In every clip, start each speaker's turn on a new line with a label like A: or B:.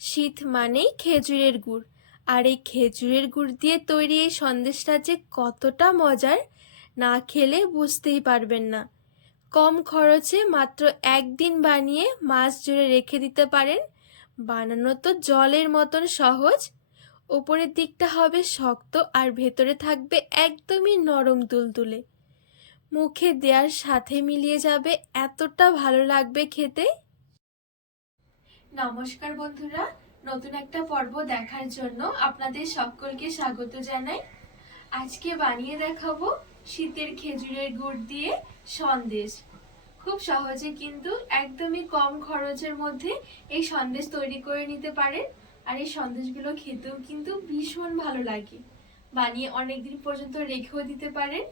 A: শীত মানেই খেজুরের গুড়। আর এই খেজুরের গুড় দিয়ে তৈরি এই সন্দেশটা যে কতটা মজার, না খেলে বুঝতেই পারবেন না। কম খরচে মাত্র একদিন বানিয়ে মাছ জুড়ে রেখে দিতে পারেন। বানানো তো জলের মতন সহজ। ওপরের দিকটা হবে শক্ত আর ভেতরে থাকবে একদমই নরম তুলতুলে। মুখে দেওয়ার সাথে মিলিয়ে যাবে এতটা ভালো লাগবে খেতে। নমস্কার বন্ধুরা, নতুন একটা পর্ব দেখার জন্য আপনাদের সকলকে স্বাগত জানাই। আজকে বানিয়ে দেখাবো শীতের খেজুরের গুড় দিয়ে সন্দেশ। খুব সহজে কিন্তু একদমই কম খরচের মধ্যে এই সন্দেশ তৈরি করে নিতে পারেন। আর এই সন্দেশগুলো খেতেও কিন্তু ভীষণ ভালো লাগে। বানিয়ে অনেক দিন পর্যন্ত রেখেও দিতে পারেন।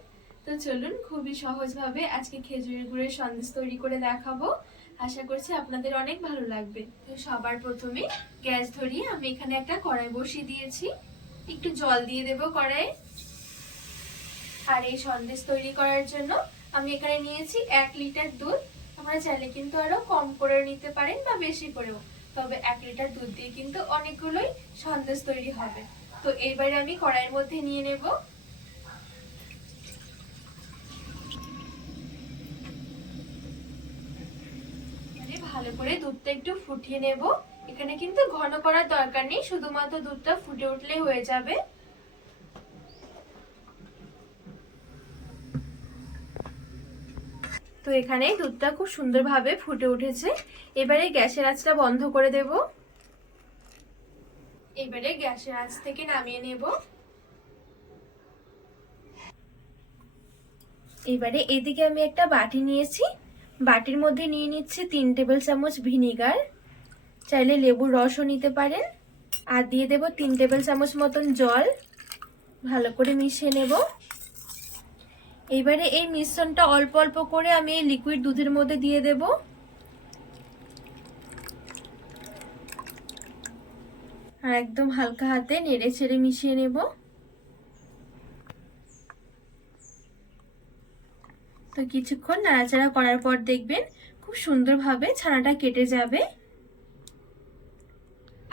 A: তো চলুন খুবই সহজভাবে আজকে খেজুরের গুড়ের সন্দেশ তৈরি করে দেখাবো। আশা করছি আপনাদের অনেক ভালো লাগবে। তো সবার প্রথমে গ্যাস ধরিয়ে আমি এখানে একটা কড়াই বসিয়ে দিয়েছি। একটু জল দিয়ে দেব কড়াইয়ে। আর এই সন্দেশ তৈরি করার জন্য আমি এখানে নিয়েছি এক লিটার দুধ। আমরা চাইলে কিন্তু আরও কম করে নিতে পারেন বা বেশি করেও। তবে এক লিটার দুধ দিয়ে কিন্তু অনেকগুলোই সন্দেশ তৈরি হবে। তো এইবারে আমি কড়াইয়ের মধ্যে নিয়ে নেব। এবারে ভালো করে দুধটা একটু ফুটিয়ে নেব। এখানে কিন্তু ঘন করার দরকার নেই, শুধুমাত্র দুধটা ফুটে উঠলে হয়ে যাবে। তো এখানে দুধটা খুব সুন্দরভাবে ফুটে উঠেছে। এবারে গ্যাসের আঁচটা বন্ধ করে দেব। এবারে গ্যাসের আঁচ থেকে নামিয়ে নেব। এবারে এদিকে আমি একটা বাটি নিয়েছি। বাটির মধ্যে নিয়ে নিচ্ছে তিন টেবিল চামচ ভিনিগার। চাইলে লেবুর রসও নিতে পারেন। আর দিয়ে দেব তিন টেবিল চামচ মতন জল। ভালো করে মিশিয়ে নেব। এবারে এই মিশ্রণটা অল্প অল্প করে আমি এই লিকুইড দুধের মধ্যে দিয়ে দেব। আর একদম হালকা হাতে নেড়ে ছেড়ে মিশিয়ে নেব। তো কিছুক্ষণ নাড়াচাড়া করার পর দেখবেন খুব সুন্দরভাবে ছানাটা কেটে যাবে।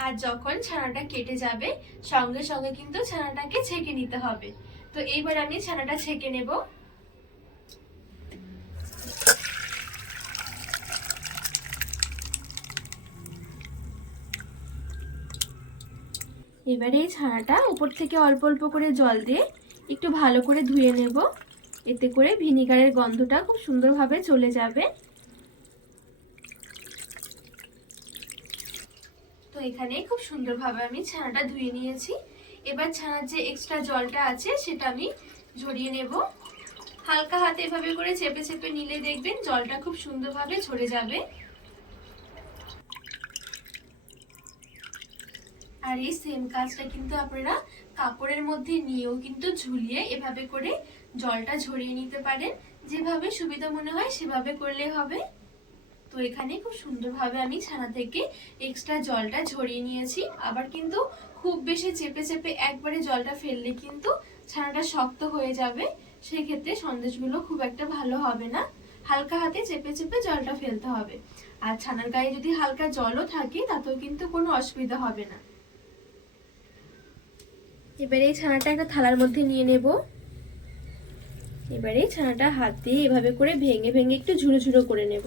A: আর যখন ছানাটা কেটে যাবে, সঙ্গে সঙ্গে কিন্তু ছানাটাকে ছেঁকে নিতে হবে। তো এইবার আমি ছানাটা ছেঁকে নেব। এবারে এই ছানাটা উপর থেকে অল্প অল্প করে জল দিয়ে একটু ভালো করে ধুয়ে নেব। এতে করে ভিনিগারের গন্ধটা খুব সুন্দরভাবে চলে যাবে। তো এখানে খুব সুন্দরভাবে আমি ছানাটা ধুয়ে নিয়েছি। এবার ছানার যে এক্সট্রা জলটা আছে, সেটা আমি ঝরিয়ে নেব। হালকা হাতে এভাবে করে চেপে চেপে নিলে দেখবেন জলটা খুব সুন্দরভাবে ঝরে যাবে। আর এই সেম কাজটা কিন্তু আপনারা কাপড়ের মধ্যে নিয়েও কিন্তু ঝুলিয়ে এভাবে করে জলটা ঝরিয়ে নিতে পারেন। যেভাবে সুবিধা মনে হয় সেভাবে করলে হবে। তো এখানে খুব সুন্দরভাবে আমি ছানা থেকে এক্সট্রা জলটা ঝরিয়ে নিয়েছি। আবার কিন্তু খুব বেশি চেপে চেপে একবারে জলটা ফেললে কিন্তু ছানাটা শক্ত হয়ে যাবে। সেক্ষেত্রে সন্দেশগুলো খুব একটা ভালো হবে না। হালকা হাতে চেপে চেপে জলটা ফেলতে হবে। আর ছানার গায়ে যদি হালকা জলও থাকে, তাতেও কিন্তু কোনো অসুবিধা হবে না। এবারে এই ছানাটা একটা থালার মধ্যে নিয়ে নেব। এবারে ছানাটা হাত দিয়ে এভাবে করে ভেঙে ভেঙে একটু ঝুড়ো ঝুড়ো করে নেব।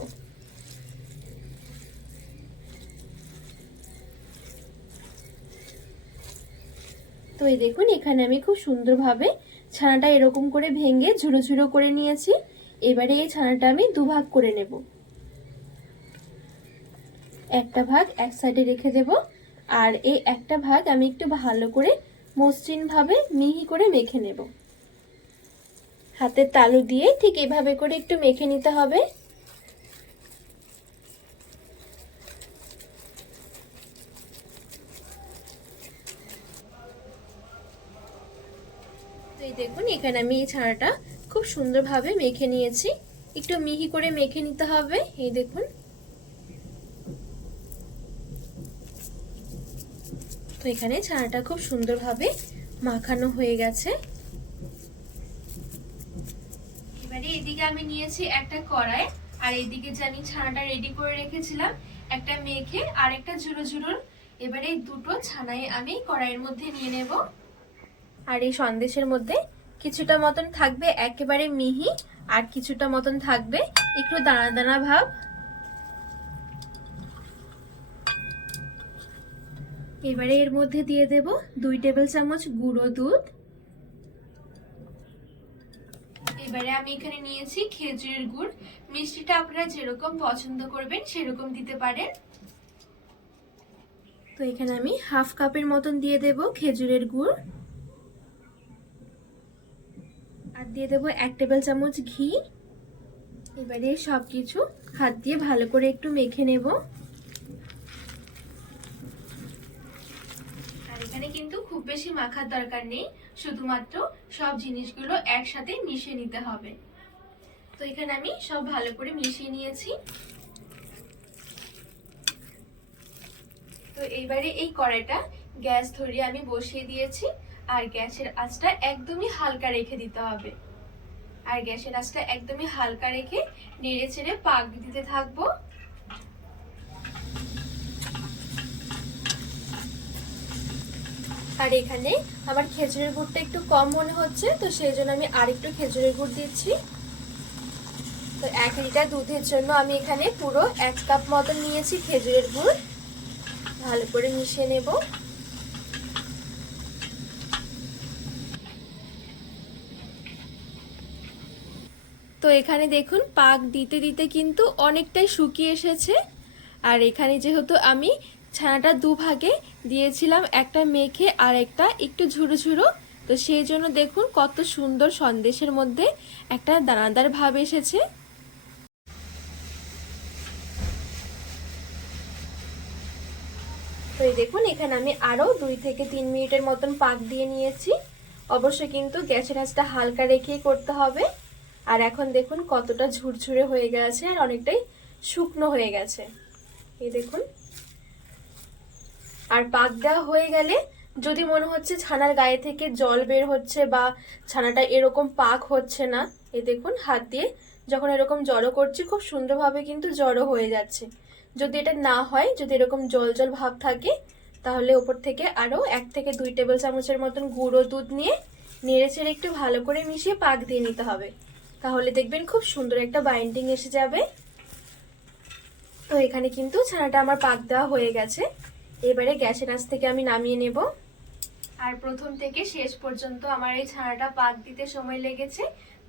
A: তো এই দেখুন, এখানে আমি খুব সুন্দরভাবে ছানাটা এরকম করে ভেঙে ঝুড়ো ঝুড়ো করে নিয়েছি। এবারে এই ছানাটা আমি দুভাগ করে নেব। একটা ভাগ এক সাইডে রেখে দেব, আর এই একটা ভাগ আমি একটু ভালো করে মসৃণভাবে মিহি করে মেখে নেব। হাতের তালু দিয়ে ঠিক এভাবে করে একটু মেখে নিতে হবে। এই দেখুন, এখানে আমি এই ছানাটা খুব সুন্দরভাবে মেখে নিয়েছি। একটু মিহি করে মেখে নিতে হবে। এই দেখুন তো এখানে ছানাটা খুব সুন্দরভাবে মাখানো হয়ে গেছে। এবারে এদিকে আমি নিয়েছি একটা কড়াই আর এদিকে যে আমি ছানাটা রেডি করে রেখেছিলাম একটা মেখে আর একটা ঝুড়ো ঝুড়োর এবারে দুটো ছানাই আমি কড়াইয়ের মধ্যে নিয়ে নেব। আর এই সন্দেশের মধ্যে কিছুটা মতন থাকবে একেবারে মিহি আর কিছুটা মতন থাকবে একটু দানা দানা ভাব। এবারে এর মধ্যে দিয়ে দেব দুই টেবিল চামচ গুঁড়ো দুধ। এবারে আমি এখানে নিয়েছি খেজুরের গুড়। মিষ্টিটা আপনারা যেরকম পছন্দ করবেন সেরকম দিতে পারেন। তো এখানে আমি হাফ কাপের মতন দিয়ে দেব খেজুরের গুড়। আর দিয়ে দেবো এক টেবিল চামচ ঘি। এবারে সব কিছু হাত দিয়ে ভালো করে একটু মেখে নেব আর এখানে কিন্তু খুব বেশি মাখার দরকার নেই, শুধুমাত্র সব জিনিসগুলো একসাথে মিশিয়ে নিতে হবে। তো এখানে আমি সব ভালো করে মিশিয়ে নিয়েছি। তো এইবারে এই কড়াইটা গ্যাস ধরিয়ে আমি বসিয়ে দিয়েছি, আর গ্যাসের আঁচটা একদমই হালকা রেখে দিতে হবে। আর গ্যাসের আঁচটা একদমই হালকা রেখে নেড়ে চেড়ে পাক দিতে থাকব। আর এখানে আমার খেজুরের গুড়টা একটু কম মনে হচ্ছে, তো সেই জন্য আমি আরেকটু খেজুরের গুড় দিচ্ছি। তো এক লিটার দুধের জন্য আমি এখানে পুরো এক কাপ মতন নিয়েছি খেজুরের গুড়। ভালো করে মিশিয়ে নেব। তো এখানে দেখুন, পাক দিতে দিতে কিন্তু অনেকটাই শুকিয়ে এসেছে। আর এখানে যেহেতু আমি ছানাটা দুভাগে দিয়েছিলাম, একটা মেখে আর একটা একটু ঝুরো ঝুরো। তো সেই জন্য দেখুন কত সুন্দর সন্দেশের মধ্যে একটা দানাদার ভাব এসেছে। তো এই দেখুন, এখানে আমি আরও দুই থেকে তিন মিনিটের মতন পাক দিয়ে নিয়েছি। অবশ্যই কিন্তু গ্যাসের আঁচটা হালকা রেখেই করতে হবে। আর এখন দেখুন কতটা ঝুরঝুরে হয়ে গেছে আর অনেকটাই শুকনো হয়ে গেছে। এই দেখুন। আর পাক দেওয়া হয়ে গেলে যদি মনে হচ্ছে ছানার গায়ে থেকে জল বের হচ্ছে বা ছানাটা এরকম পাক হচ্ছে না, এ দেখুন হাত দিয়ে যখন এরকম জড়ো করছি, খুব সুন্দরভাবে কিন্তু জড়ো হয়ে যাচ্ছে। যদি এটা না হয়, যদি এরকম জল জল ভাব থাকে, তাহলে ওপর থেকে আরও এক থেকে দুই টেবিল চামচের মতন গুঁড়ো দুধ নিয়ে নেড়ে ছেড়ে একটু ভালো করে মিশিয়ে পাক দিয়ে নিতে হবে। তাহলে দেখবেন খুব সুন্দর একটা বাইন্ডিং এসে যাবে। তো এখানে কিন্তু ছানাটা আমার পাক দেওয়া হয়ে গেছে। এবারে গ্যাসের আঁচ থেকে আমি নামিয়ে নেব। আর প্রথম থেকে শেষ পর্যন্ত আমার এই ছানাটা পাক দিতে সময় লেগেছে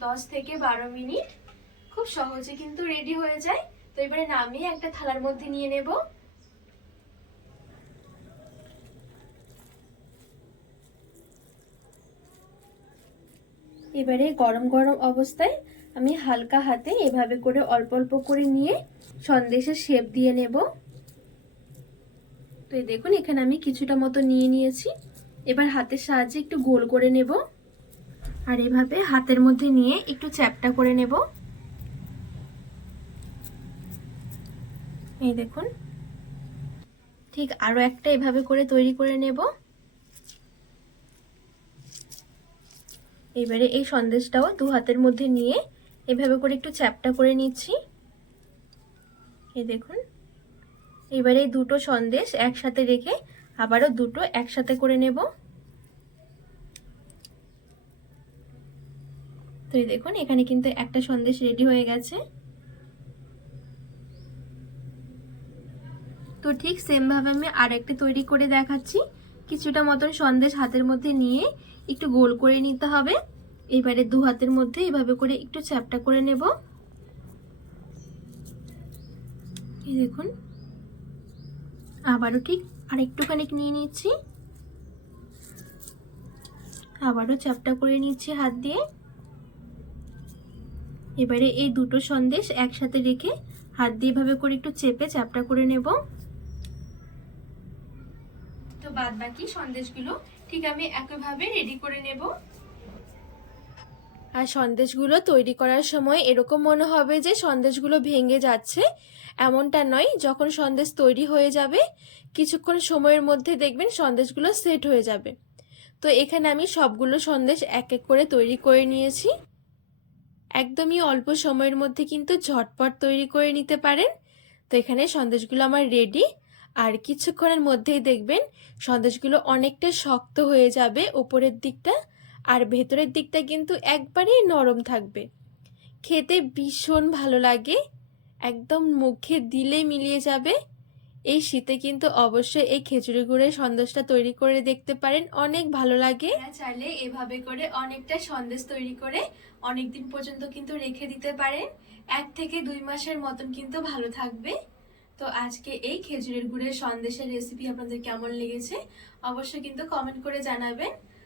A: দশ থেকে বারো মিনিট। খুব সহজে কিন্তু রেডি হয়ে যায়। তো এবারে নামিয়ে একটা থালার মধ্যে নিয়ে নেব। এবারে গরম গরম অবস্থায় আমি হালকা হাতে এভাবে করে অল্প অল্প করে নিয়ে সন্দেশের শেপ দিয়ে নেব। তো দেখুন, এখানে আমি কিছুটা মতো নিয়ে নিয়েছি। এবার হাতের সাহায্যে একটু গোল করে নেব। আর এভাবে হাতের মধ্যে নিয়ে একটু চ্যাপটা করে নেব। এই দেখুন। ঠিক আরও একটা এভাবে করে তৈরি করে নেব। এবারে এই সন্দেশটাও দু হাতের মধ্যে নিয়ে এভাবে করে একটু চ্যাপটা করে নিচ্ছি। এই দেখুন। এবারে দুটো সন্দেশ একসাথে রেখে আবারও দুটো একসাথে করে নেব। তো দেখুন, এখানে কিন্তু একটা সন্দেশ রেডি হয়ে গেছে। তো ঠিক সেমভাবে আমি আরেকটা তৈরি করে দেখাচ্ছি। কিছুটা মতন সন্দেশ হাতের মধ্যে নিয়ে একটু গোল করে নিতে হবে। এবারে দু হাতের মধ্যে এভাবে করে একটু চ্যাপটা করে নেব। এই দেখুন আবারও ঠিক আরেকটুখানি নিয়ে নিচ্ছি। আবারও চাপটা করে নিচ্ছি হাত দিয়ে। এবারে এই দুটো সন্দেশ একসাথে রেখে হাত দিয়ে এভাবে করে একটু চেপে চাপটা করে নেব। তো বাদ বাকি সন্দেশগুলো ঠিক আমি একইভাবে রেডি করে নেব। আর সন্দেশগুলো তৈরি করার সময় এরকম মনে হবে যে সন্দেশগুলো ভেঙে যাচ্ছে। এমনটা নয়, যখন সন্দেশ তৈরি হয়ে যাবে, কিছুক্ষণ সময়ের মধ্যে দেখবেন সন্দেশগুলো সেট হয়ে যাবে। তো এখানে আমি সবগুলো সন্দেশ এক এক করে তৈরি করে নিয়েছি। একদমই অল্প সময়ের মধ্যে কিন্তু ঝটপট তৈরি করে নিতে পারেন। তো এখানে সন্দেশগুলো আমার রেডি আর কিছুক্ষণের মধ্যেই দেখবেন সন্দেশগুলো অনেকটা শক্ত হয়ে যাবে ওপরের দিকটা। আর ভেতরের দিকটা কিন্তু একবারেই নরম থাকবে। খেতে ভীষণ ভালো লাগে। একদম মুখে দিলে মিলিয়ে যাবে। এই শীতে কিন্তু অবশ্যই এই খেজুরি গুড়ের সন্দেশটা তৈরি করে দেখতে পারেন। অনেক ভালো লাগে। চাইলে এভাবে করে অনেকটা সন্দেশ তৈরি করে অনেক দিন পর্যন্ত কিন্তু রেখে দিতে পারেন। এক থেকে দুই মাসের মতন কিন্তু ভালো থাকবে। তো আজকে এই খেজুরের গুড়ের সন্দেশের রেসিপি আপনাদের কেমন লেগেছে, অবশ্যই কিন্তু কমেন্ট করে জানাবেন।